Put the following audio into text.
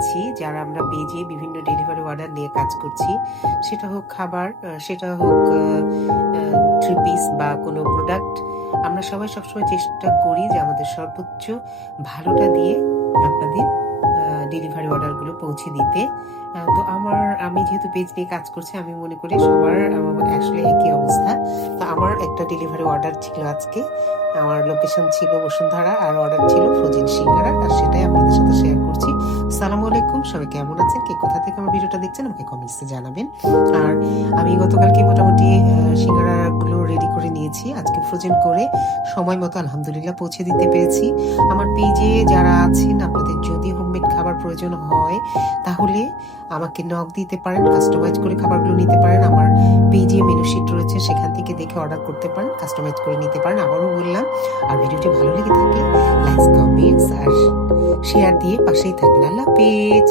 আছি যারা আমরা পেজে বিভিন্ন ডেলিভারি অর্ডার নিয়ে কাজ করছি, সেটা হোক খাবার, সেটা হোক থ্রি পিস বা কোনো প্রোডাক্ট। আমরা সবাই সবসময় চেষ্টা করি যে আমাদের সর্বোচ্চ ভালোটা দিয়ে আপনাদের ডেলিভারি অর্ডারগুলো পৌঁছে দিতে। তো আমি যেহেতু পেজ নিয়ে কাজ করছি, আমি মনে করি সবার আসলে একই অবস্থা। তো আমার একটা ডেলিভারি অর্ডার ছিল আজকে। আমার লোকেশন ছিল বসুন্ধরা আর অর্ডার ছিল ফ্রোজেন সিঙ্গারা, আর সেটাই আপনাদের সাথে শেয়ার করছি। আসসালামু আলাইকুম, সবাই কেমন আছেন? কে কোথা থেকে আমার ভিডিওটা দেখছেন আমাকে কমেন্টসে জানাবেন। আর আমি গতকালকে মোটামুটি সিঙ্গারাগুলো রেডি করে নিয়েছি, আজকে ফ্রোজেন করে সময় মতো আলহামদুলিল্লাহ পৌঁছে দিতে পেরেছি। আমার পেজে যারা আছেন, আপনাদের যদি হোমমেড খাবার প্রয়োজন হয় তাহলে আমাকে নক দিতে পারেন, কাস্টমাইজ করে খাবারগুলো নিতে পারেন। আমার পেজে মেনু শিট রয়েছে, সেখান থেকে দেখে অর্ডার করতে পারেন, কাস্টমাইজ করে নিতে পারেন। আবারও বললাম, আর ভিডিওটি ভালো লেগে থাকে লাইক, কমেন্টস আর শেয়ার দিয়ে পাশেই থাকবেন। আল্লাহ হাফেজ।